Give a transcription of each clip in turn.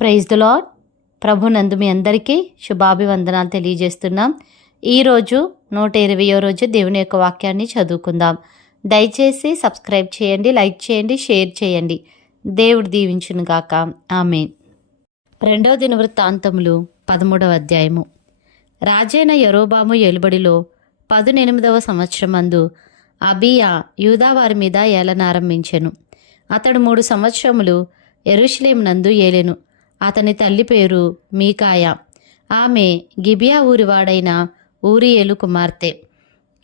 Praise the lord. ప్రభునందు మీ అందరికీ శుభాభివందనాలు తెలియజేస్తున్నాం. ఈరోజు 120వ రోజు దేవుని యొక్క వాక్యాన్ని చదువుకుందాం. దయచేసి సబ్స్క్రైబ్ చేయండి, లైక్ చేయండి, షేర్ చేయండి. దేవుడు దీవించును గాక. ఆమేన్. 2వ దినవృత్తాంతములు 13వ అధ్యాయము. రాజైన యరొబాము ఏలుబడిలో 18వ సంవత్సరమందు అబీయా యూదా వారి మీద ఏలనారంభించెను. అతడు 3 సంవత్సరములు యెరూషలేము నందు ఏలెను. అతని తల్లి పేరు మీకాయ. ఆమె గిబియా ఊరివాడైన ఊరియేలు కుమార్తె.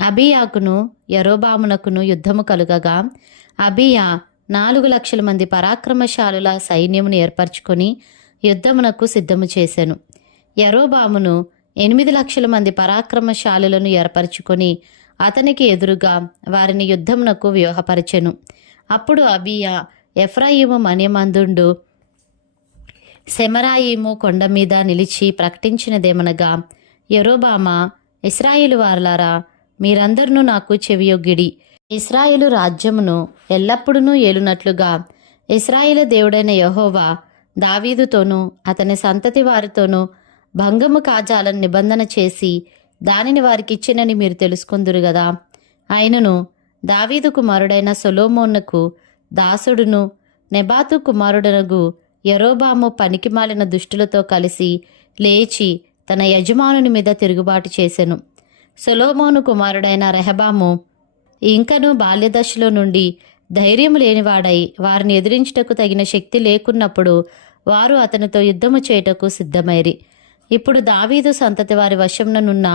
అబీయాకును యరొబామునకును యుద్ధము కలుగగా అబీయా 4,00,000 మంది పరాక్రమశాలుల సైన్యమును ఏర్పరచుకొని యుద్ధమునకు సిద్ధము చేసెను. యరొబామును 8,00,000 మంది పరాక్రమశాలులను ఏర్పరచుకొని అతనికి ఎదురుగా వారిని యుద్ధమునకు వ్యూహపరచెను. అప్పుడు అబీయా ఎఫ్రాయిము మణిమందుండు సెమరాయిము కొండ మీద నిలిచి ప్రకటించినదేమనగా, యరొబామా, ఇశ్రాయేలు వారలారా, మీరందరూ నాకు చెవియొగ్గిడి. ఇశ్రాయేలు రాజ్యమును ఎల్లప్పుడూ ఏలునట్లుగా ఇశ్రాయేలు దేవుడైన యెహోవా దావీదుతోనూ అతని సంతతి వారితోనూ భంగము కాజాలని నిబంధన చేసి దానిని వారికిచ్చినని మీరు తెలుసుకుందురు గదా. అయినను దావీదు కుమారుడైన సొలొమోనుకు దాసుడును నెబాతు కుమారుడనగు యరొబాము పనికిమాలిన దుష్టులతో కలిసి లేచి తన యజమానుని మీద తిరుగుబాటు చేసెను. సొలొమోను కుమారుడైన రెహబాము ఇంకనూ బాల్యదశలో నుండి ధైర్యము లేనివాడై వారిని ఎదిరించుటకు తగిన శక్తి లేకున్నప్పుడు వారు అతనితో యుద్ధము చేయుటకు సిద్ధమైరి. ఇప్పుడు దావీదు సంతతి వారి వశముననున్న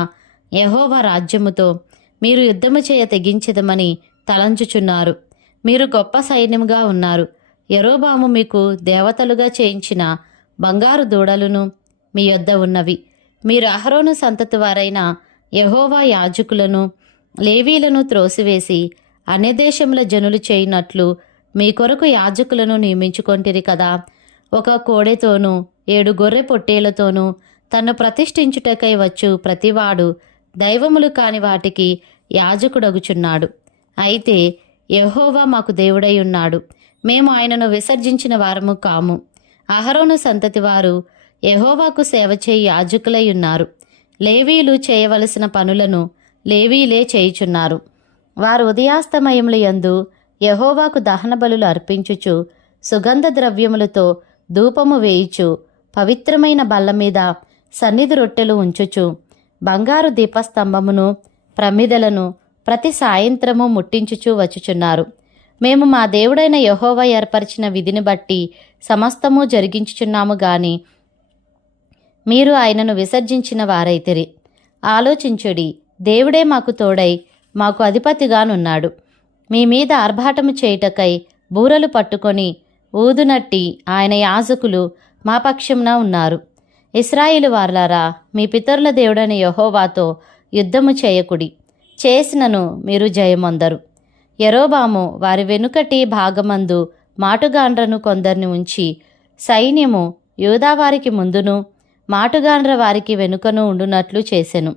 యెహోవా రాజ్యముతో మీరు యుద్ధము చేయ తెగించెదమని తలంచుచున్నారు. మీరు గొప్ప సైన్యముగా ఉన్నారు. యరొబాము మీకు దేవతలుగా చేయించిన బంగారు దూడలను మీ యొద్ద ఉన్నవి. మీరు అహరోను సంతతి వారైన యెహోవా యాజకులను లేవీలను త్రోసివేసి అన్యదేశముల జనులు చేయునట్లు మీ కొరకు యాజకులను నియమించుకొంటిరి కదా. ఒక కోడెతోనూ 7 గొర్రె పొట్టేలతోనూ తన్ను ప్రతిష్ఠించుటకై వచ్చు ప్రతివాడు దైవములు కాని వాటికి యాజకుడగుచున్నాడు. అయితే యెహోవా మాకు దేవుడై ఉన్నాడు. మేము ఆయనను విసర్జించిన వారము కాము. అహరోను సంతతి వారు యెహోవాకు సేవ చేయి యాజకులై ఉన్నారు. లేవీలు చేయవలసిన పనులను లేవీలే చేయుచున్నారు. వారు ఉదయాస్తమయముల యందు యెహోవాకు దహన బలులు అర్పించుచు సుగంధ ద్రవ్యములతో ధూపము వేయుచు పవిత్రమైన బల్ల మీద సన్నిధి రొట్టెలు ఉంచుచు బంగారు దీపస్తంభమును ప్రమిదలను ప్రతి సాయంత్రము ముట్టించుచు వచ్చుచున్నారు. మేము మా దేవుడైన యెహోవా ఏర్పరిచిన విధిని బట్టి సమస్తము జరిగించుచున్నాము గాని మీరు ఆయనను విసర్జించిన వారైతిరి. ఆలోచించుడి, దేవుడే మాకు తోడై మాకు అధిపతిగానున్నాడు. మీ మీద ఆర్భాటము చేయుటకై బూరలు పట్టుకొని ఊదునట్టి ఆయన యాజకులు మా పక్షమున ఉన్నారు. ఇశ్రాయేలు వారలారా, మీ పితరుల దేవుడైన యెహోవాతో యుద్ధము చేయకుడి, చేసినను మీరు జయమొందరు. యరొబాము వారి వెనుకటి భాగమందు మాటుగాండ్రను కొందరిని ఉంచి సైన్యము యూదావారికి ముందును మాటుగాండ్ర వారికి వెనుకను ఉండునట్లు చేసెను.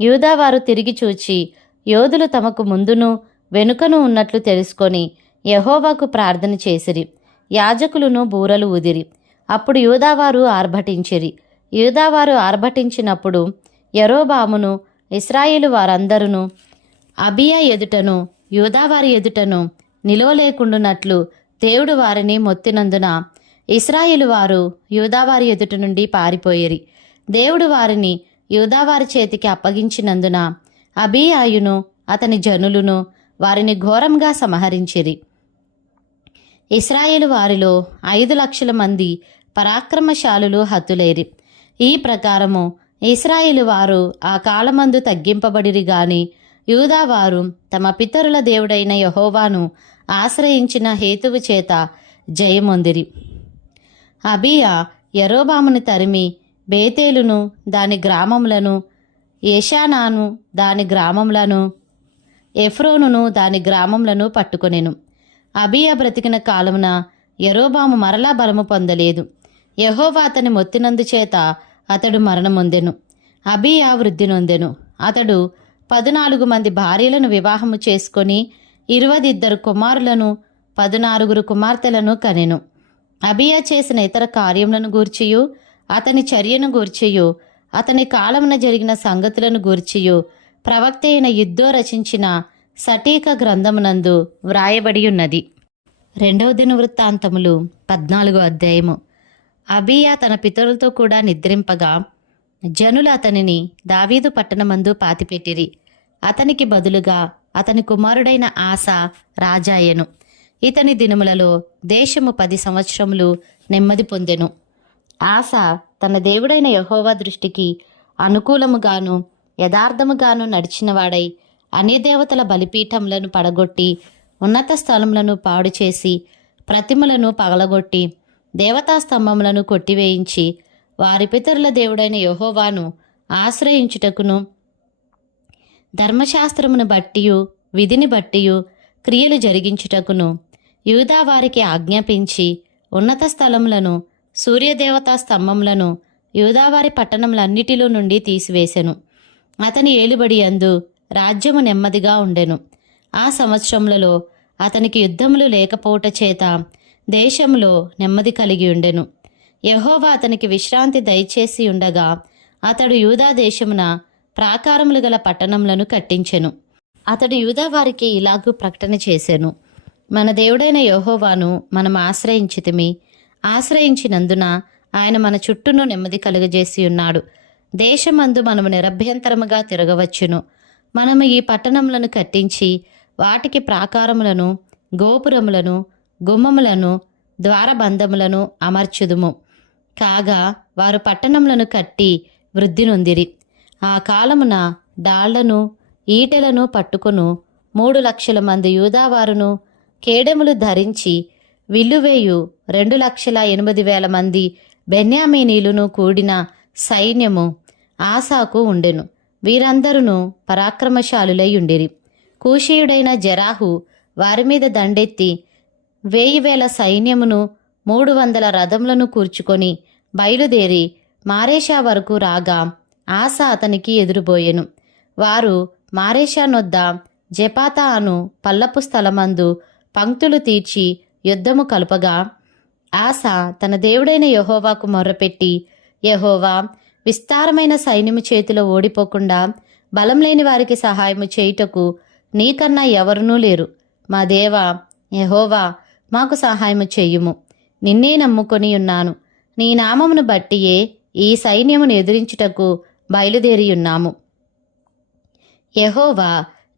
యూదావారు తిరిగి చూచి యోధులు తమకు ముందును వెనుకను ఉన్నట్లు తెలుసుకొని యెహోవాకు ప్రార్థన చేసిరి. యాజకులను బూరలు ఊదిరి. అప్పుడు యూదావారు ఆర్భటించిరి. యూదావారు ఆర్భటించినప్పుడు యరొబామును ఇశ్రాయేలు వారందరూ అబీయా ఎదుటను యూదావారి ఎదుటను నిలవలేకుండునట్లు దేవుడు వారిని మొత్తినందున ఇశ్రాయేలు వారు యూదావారి ఎదుట నుండి పారిపోయిరి. దేవుడు వారిని యూదావారి చేతికి అప్పగించినందున అబీయాయును అతని జనులును వారిని ఘోరంగా సంహరించిరి. ఇశ్రాయేలు వారిలో 5,00,000 మంది పరాక్రమశాలులు హతులేరి. ఈ ప్రకారము ఇశ్రాయేలు వారు ఆ కాలమందు తగ్గింపబడిరి గాని యూదావారు తమ పితరుల దేవుడైన యెహోవాను ఆశ్రయించిన హేతువు చేత జయమొందిరి. అబీయా యరొబామును తరిమి బేతేలును దాని గ్రామములను, యెషానాను దాని గ్రామములను, ఎఫ్రోనును దాని గ్రామములను పట్టుకొనెను. అబీయా బ్రతికిన కాలమున యరొబాము మరలా బలము పొందలేదు. యెహోవా అతని మొత్తినందుచేత అతడు మరణమొందెను. అబీయా వృద్ధి నొందెను. అతడు 14 మంది భార్యలను వివాహము చేసుకొని 22 కుమారులను 14 కుమార్తెలను కనెను. అబీయా చేసిన ఇతర కార్యములను గూర్చియు అతని చర్యను గూర్చియు అతని కాలమున జరిగిన సంగతులను గూర్చియు ప్రవక్త అయిన యిద్దో రచించిన సటీక గ్రంథమునందు వ్రాయబడి ఉన్నది. 2వ దినవృత్తాంతములు 14వ అధ్యాయము. అబీయా తన పితరులతో కూడా నిద్రింపగా జనులు అతనిని దావీదు పట్టణమందు పాతిపెట్టిరి. అతనికి బదులుగా అతని కుమారుడైన ఆసా రాజాయెను. ఇతని దినములలో దేశము 10 సంవత్సరములు నెమ్మది పొందెను. ఆసా తన దేవుడైన యెహోవా దృష్టికి అనుకూలముగాను యథార్థముగాను నడిచినవాడై అన్యదేవతల బలిపీఠములను పడగొట్టి ఉన్నత స్థలములను పాడు చేసి ప్రతిమలను పగలగొట్టి దేవతాస్తంభములను కొట్టివేయించి వారి పితరుల దేవుడైన యెహోవాను ఆశ్రయించుటకును ధర్మశాస్త్రమును బట్టియు విధిని బట్టియు క్రియలు జరిగించుటకును యూదా వారికి ఆజ్ఞాపించి ఉన్నత స్థలములను సూర్యదేవతా స్తంభములను యూదావారి పట్టణములన్నిటిలో నుండి తీసివేశెను. అతని ఏలుబడి యందు రాజ్యము నెమ్మదిగా ఉండెను. ఆ సంవత్సరములలో అతనికి యుద్ధములు లేకపోవుట చేత దేశములో నెమ్మది కలిగి ఉండెను. యెహోవా అతనికి విశ్రాంతి దయచేసి ఉండగా అతడు యూదా దేశమున ప్రాకారములు గల పట్టణములను కట్టించెను. అతడు యూదా వారికి ఇలాగూ ప్రకటన చేసెను: మన దేవుడైన యెహోవాను మనం ఆశ్రయించితిమి. ఆశ్రయించినందున ఆయన మన చుట్టూను నెమ్మది కలుగజేసి ఉన్నాడు. దేశమందు మనము నిరభ్యంతరముగా తిరగవచ్చును. మనము ఈ పట్టణములను కట్టించి వాటికి ప్రాకారములను గోపురములను గుమ్మములను ద్వారబంధములను అమర్చుదుము. కాగా వారు పట్టణములను కట్టి వృద్ధి నొందిరి. ఆ కాలమున డాళ్లను ఈటెలను పట్టుకును 3,00,000 మంది యూదావారును కేడెములు ధరించి విల్లువేయు 2,08,000 మంది బెన్యామీనీలును కూడిన సైన్యము ఆసాకు ఉండెను. వీరందరూ పరాక్రమశాలులై ఉండిరి. కూషీయుడైన జెరాహు వారి మీద దండెత్తి 1,000 సైన్యమును 300 రథములను కూర్చుకొని బయలుదేరి మారేషా వరకు రాగా ఆసా అతనికి ఎదురుబోయెను. వారు మారేషా నొద్ద జెపాతా అను పల్లపు స్థలమందు పంక్తులు తీర్చి యుద్ధము కలుపగా ఆసా తన దేవుడైన యెహోవాకు మొర్రపెట్టి, యెహోవా, విస్తారమైన సైన్యము చేతిలో ఓడిపోకుండా బలం లేని వారికి సహాయము చేయుటకు నీకన్నా ఎవరునూ లేరు. మా దేవా యెహోవా, మాకు సహాయము చెయ్యుము. నిన్నే నమ్ముకొని ఉన్నాను. నీ నామమును బట్టియే ఈ సైన్యమును ఎదిరించుటకు బయలుదేరియున్నాము. యెహోవా,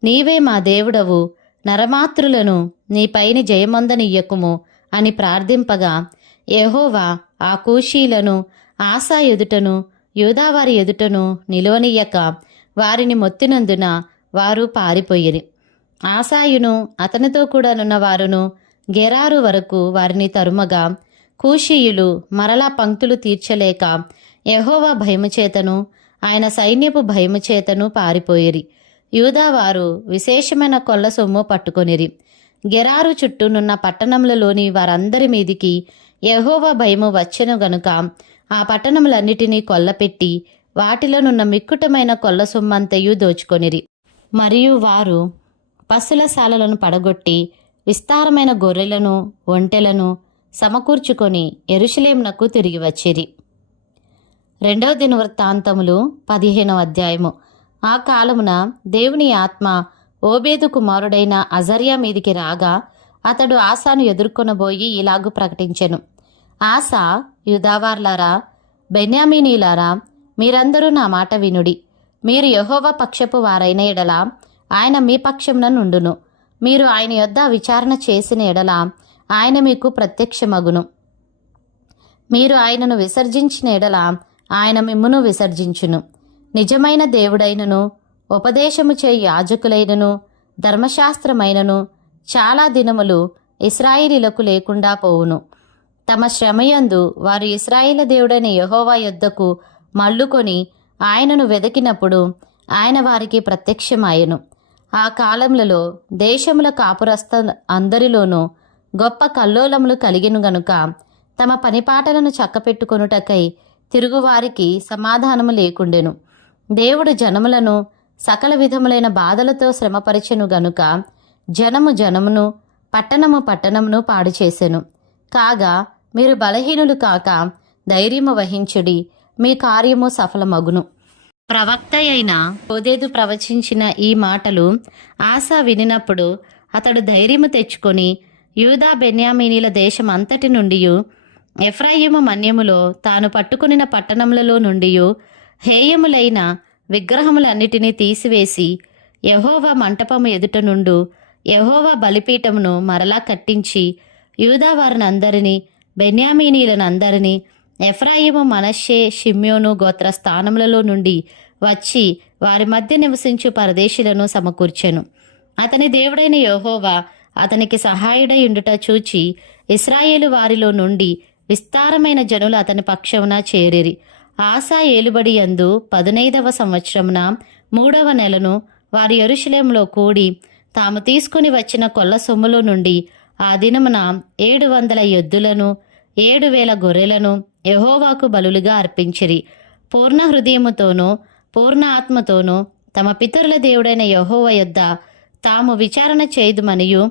నీవే మా దేవుడవు. నరమాత్రులను నీపైని జయమొందనియ్యకుము అని ప్రార్థింపగా యెహోవా ఆ కూషీలను ఆసా ఎదుటను యూదావారి ఎదుటను నిలువనియ్యక వారిని మొత్తినందున వారు పారిపోయిరి. ఆసాయును అతనితో కూడానున్న వారును గెరారు వరకు వారిని తరుమగా కూషీయులు మరలా పంక్తులు తీర్చలేక యెహోవా భయము చేతను ఆయన సైన్యపు భయము చేతను పారిపోయిరి. యూదావారు విశేషమైన కొల్ల సొమ్ము పట్టుకొనిరి. గెరారు చుట్టూనున్న పట్టణములలోని వారందరి మీదికి యెహోవా భయము వచ్చెను గనుక ఆ పట్టణములన్నిటినీ కొల్లపెట్టి వాటిలోనున్న మిక్కుటమైన కొల్ల సొమ్మంతయు దోచుకొనిరి. మరియు వారు పశుల శాలలను పడగొట్టి విస్తారమైన గొర్రెలను ఒంటెలను సమకూర్చుకొని యెరూషలేమునకు తిరిగి వచ్చిరి. 2వ దినవృత్తాంతములు 15వ అధ్యాయము. ఆ కాలమున దేవుని ఆత్మ ఓబేదు కుమారుడైన అజర్యా మీదికి రాగా అతడు ఆసాను ఎదుర్కొనబోయి ఇలాగు ప్రకటించెను: ఆసా, యూదావార్లారా, బెన్యామీనీలారా, మీరందరూ నా మాట వినుడి. మీరు యెహోవా పక్షపు వారైన ఎడల ఆయన మీ పక్షమున నుండును. మీరు ఆయన యొద్ద విచారణ చేసిన ఎడల ఆయన మీకు ప్రత్యక్షమగును. మీరు ఆయనను విసర్జించిన ఎడల ఆయన మిమ్మును విసర్జించును. నిజమైన దేవుడైనను ఉపదేశము చేయి యాజకులైనను ధర్మశాస్త్రమైనను చాలా దినములు ఇశ్రాయేలీలకు లేకుండా పోవును. తమ శ్రమయందు వారు ఇశ్రాయేలు దేవుడైన యెహోవా యొద్దకు మళ్ళుకొని ఆయనను వెదకినప్పుడు ఆయన వారికి ప్రత్యక్షమాయెను. ఆ కాలములలో దేశముల కాపురస్థ అందరిలోనూ గొప్ప కల్లోలములు కలిగిన గనుక తమ పనిపాటలను చక్కపెట్టుకొనుటకై తిరుగువారికి సమాధానము లేకుండెను. దేవుడు జనములను సకల విధములైన బాధలతో శ్రమపరిచెను గనుక జనము జనమును పట్టణము పట్టణమును పాడు చేసెను. కాగా మీరు బలహీనులు కాక ధైర్యము వహించుడి, మీ కార్యము సఫలమగును. ప్రవక్త అయిన ఓదేదు ప్రవచించిన ఈ మాటలు ఆసా వినినప్పుడు అతడు ధైర్యము తెచ్చుకొని యూదా బెన్యామీనీల దేశం అంతటి నుండి ఎఫ్రాయిము మన్యములో తాను పట్టుకునిన పట్టణములలో నుండి హేయములైన విగ్రహములన్నిటినీ తీసివేసి యెహోవా మంటపము ఎదుట నుండు యెహోవా బలిపీఠమును మరలా కట్టించి యూదా వారినందరినీ బెన్యామీనీలనందరినీ ఎఫ్రాయిము మనష్షే షిమ్యోను గోత్ర స్థానములలో నుండి వచ్చి వారి మధ్య నివసించు పరదేశులను సమకూర్చెను. అతని దేవుడైన యెహోవా అతనికి సహాయుడై ఉండుట చూచి ఇశ్రాయేలు వారిలో నుండి విస్తారమైన జనులు అతని పక్షమున చేరిరి. ఆసా ఏలుబడి యందు 15వ సంవత్సరమున 3వ నెలను వారు యెరూషలేములో కూడి తాము తీసుకుని వచ్చిన కొల్ల సొమ్ములో నుండి ఆ దినమున 700 ఎద్దులను 7,000 గొర్రెలను యెహోవాకు బలులుగా అర్పించిరి. పూర్ణ హృదయముతోనూ పూర్ణ ఆత్మతోనూ తమ పితరుల దేవుడైన యెహోవా యొద్ద తాము విచారణ చేయుదుమనియు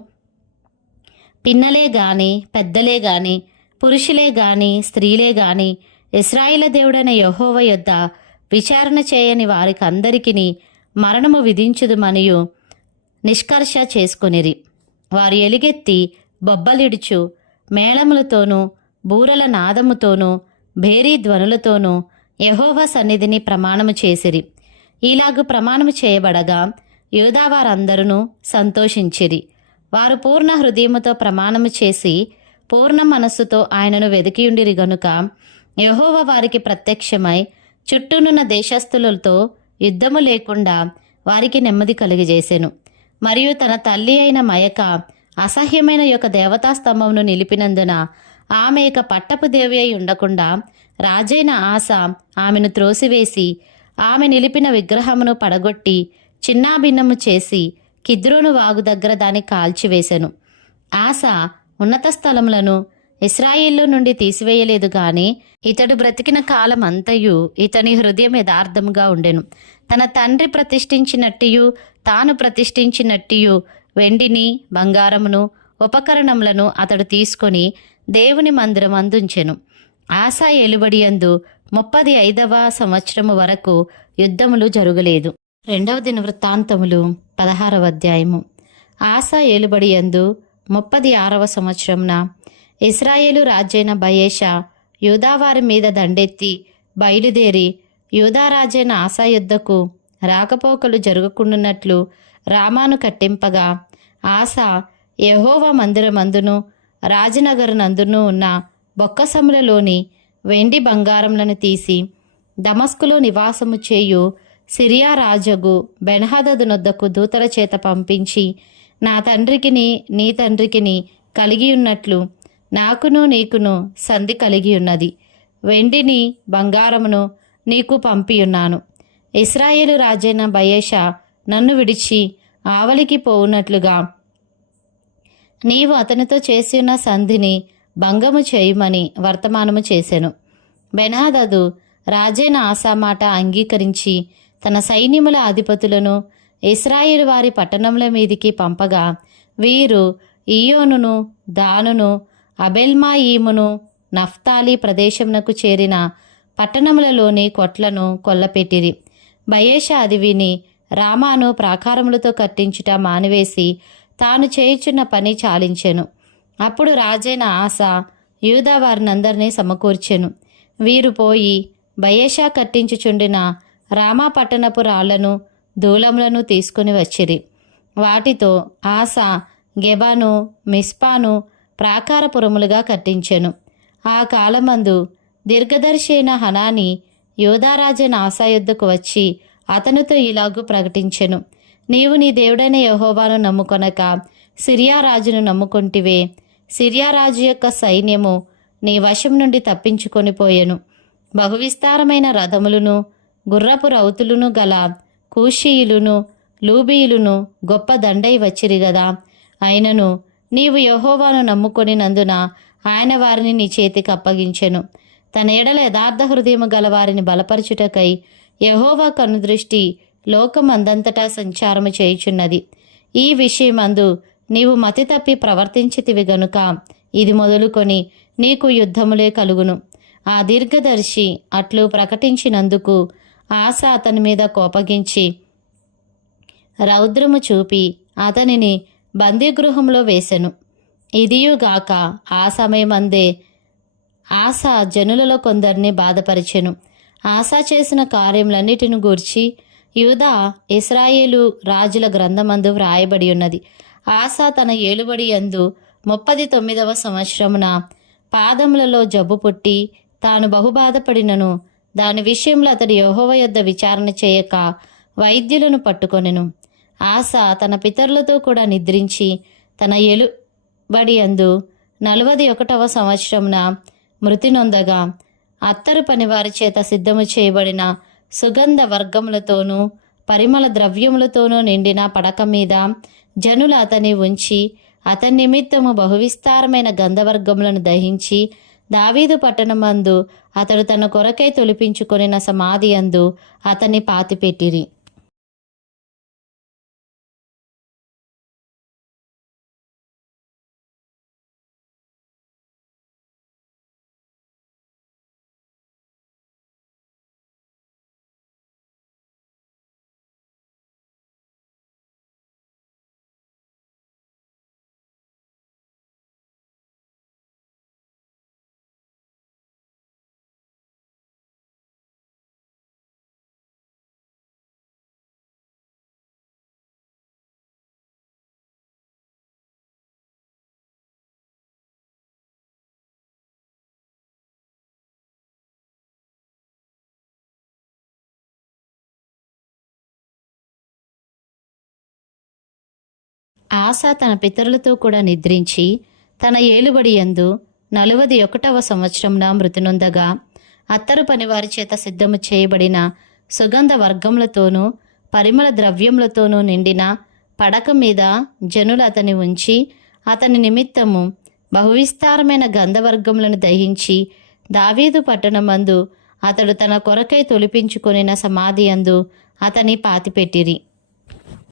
పిన్నలే గాని పెద్దలే గాని పురుషులే గాని స్త్రీలే గాని ఇశ్రాయేలు దేవుడైన యెహోవా యొద్ద విచారణ చేయని వారికి అందరికిని మరణము విధించుదుమనియు నిష్కర్ష చేసుకొనిరి. వారు ఎలుగెత్తి బొబ్బలిడుచు మేళములతోనూ బూరల నాదముతోనూ భేరీ ధ్వనులతోనూ యెహోవా సన్నిధిని ప్రమాణము చేసిరి. ఇలాగు ప్రమాణము చేయబడగా యూదావారందరూ సంతోషించిరి. వారు పూర్ణ హృదయముతో ప్రమాణము చేసి పూర్ణ మనస్సుతో ఆయనను వెదికియుండిరి గనుక యెహోవా వారికి ప్రత్యక్షమై చుట్టూనున్న దేశస్థులతో యుద్ధము లేకుండా వారికి నెమ్మది కలుగజేసెను. మరియు తన తల్లి అయిన మయక అసహ్యమైన యొక్క దేవతాస్తంభమును నిలిపినందున ఆమె ఇక పట్టపు దేవి అయి ఉండకుండా రాజైన ఆస ఆమెను త్రోసివేసి ఆమె నిలిపిన విగ్రహమును పడగొట్టి చిన్నాభిన్నము చేసి కిద్రోను వాగు దగ్గర దాన్ని కాల్చివేశెను. ఆస ఉన్నత స్థలములను ఇశ్రాయేల్లో నుండి తీసివేయలేదు గాని ఇతడు బ్రతికిన కాలం అంతయు ఇతని హృదయం యథార్థముగా ఉండెను. తన తండ్రి ప్రతిష్ఠించినట్టియు తాను ప్రతిష్ఠించినట్టియు వెండిని బంగారమును ఉపకరణములను అతడు తీసుకొని దేవుని మందిరం అందుంచెను. ఆసా ఏలుబడియందు 35వ సంవత్సరము వరకు యుద్ధములు జరుగలేదు. 2వ దినవృత్తాంతములు 16వ అధ్యాయము. ఆసా ఏలుబడియందు 36వ సంవత్సరమున ఇశ్రాయేలు రాజైన బయేషా యూదావారి మీద దండెత్తి బయలుదేరి యూదారాజైన ఆసా యుద్ధకు రాకపోకలు జరుగుకుండునట్లు రామాను కట్టింపగా ఆసా యెహోవా మందిరమందును రాజనగరునందును ఉన్న బొక్కసములలోని వెండి బంగారములను తీసి దమస్కులో నివాసము చేయు సిరియా రాజగు బెన్హదదు నొద్దకు దూతల చేత పంపించి నా తండ్రికిని నీ తండ్రికిని కలిగి ఉన్నట్లు నాకును నీకును సంధి కలిగి ఉన్నది. వెండిని బంగారమును నీకు పంపియున్నాను. ఇశ్రాయేలు రాజైన బయేషా నన్ను విడిచి ఆవలికి పోవునట్లుగా నీవు అతనితో చేసి ఉన్న సంధిని భంగము చేయుమని వర్తమానము చేసెను. బెన్హదదు రాజైన ఆసా మాట అంగీకరించి తన సైన్యముల అధిపతులను ఇశ్రాయేలు వారి పట్టణముల మీదికి పంపగా వీరు ఈయోనును దానును అబెల్మాయీమును నఫ్తాలి ప్రదేశమునకు చేరిన పట్టణములలోని కొట్లను కొల్లపెట్టిరి. బయేషా అది విని రామాను ప్రాకారములతో కట్టించుట మానివేసి తాను చేయుచున్న పని చాలించెను. అప్పుడు రాజైన ఆసా యూదా వారినందరినీ సమకూర్చెను. వీరు పోయి బయేషా కట్టించుచుండిన రామా పట్టణపు రాళ్లను దూలములను తీసుకుని వచ్చిరి. వాటితో ఆసా గెబాను మిస్పాను ప్రాకారపురములుగా కట్టించెను. ఆ కాలమందు దీర్ఘదర్శి అయిన హనాని యోధారాజైన ఆసా యుద్ధకు వచ్చి అతనితో ఇలాగు ప్రకటించెను. నీవు నీ దేవుడైన యెహోవాను నమ్ముకొనక సిరియా రాజును నమ్ముకొంటివే. సిరియా రాజు యొక్క సైన్యము నీ వశం నుండి తప్పించుకొని పోయెను. బహువిస్తారమైన రథములను గుర్రపు రౌతులను గల కూషీయులను లూబీయులను గొప్ప దండై వచ్చిరి గదా. అయినను నీవు యెహోవాను నమ్ముకొనినందున ఆయన వారిని నీ చేతికి అప్పగించెను. తన ఎడల యథార్థ హృదయము గల వారిని బలపరచుటకై యెహోవా కనుదృష్టి లోకమందంతటా సంచారము చేయుచున్నది. ఈ విషయమందు నీవు మతి తప్పి ప్రవర్తించితివి గనుక ఇది మొదలుకొని నీకు యుద్ధములే కలుగును. ఆ దీర్ఘదర్శి అట్లు ప్రకటించినందుకు ఆస అతని మీద కోపగించి రౌద్రము చూపి అతనిని బందీగృహంలో వేసెను. ఇదియుగాక ఆ సమయమందే ఆస జనులలో కొందరిని బాధపరిచెను. ఆస చేసిన కార్యములన్నిటిని గూర్చి యూదా ఇశ్రాయేలు రాజుల గ్రంథమందు వ్రాయబడి ఉన్నది. ఆస తన ఏలుబడి యందు 39వ సంవత్సరమున పాదములలో జబ్బు పుట్టి తాను బహుబాధపడినను దాని విషయంలో అతడు యెహోవా యొద్ద విచారణ చేయక వైద్యులను పట్టుకొనెను. ఆస తన పితరులతో కూడా నిద్రించి తన ఏలుబడి యందు 41వ సంవత్సరమున మృతి నొందగా అత్తరు పనివారి చేత సిద్ధము చేయబడిన సుగంధ వర్గములతోనూ పరిమళ ద్రవ్యములతోనూ నిండిన పడక మీద జనులు అతన్ని ఉంచి అతని నిమిత్తము బహువిస్తారమైన గంధవర్గములను దహించి దావీదు పట్టణమందు అతడు తన కొరకై తొలిపించుకొనిన సమాధి యందు అతన్ని పాతిపెట్టిరి. ఆస తన పితరులతో కూడా నిద్రించి తన ఏలుబడి యందు 41వ సంవత్సరమున మృతి నొందగా అత్తరు పనివారి చేత సిద్ధము చేయబడిన సుగంధ వర్గములతోనూ పరిమళ ద్రవ్యములతోనూ నిండిన పడక మీద జనులు అతని ఉంచి అతని నిమిత్తము బహువిస్తారమైన గంధవర్గములను దహించి దావీదు పట్టణమందు అతడు తన కొరకై తొలిపించుకొనిన సమాధి యందు అతని పాతిపెట్టిరి.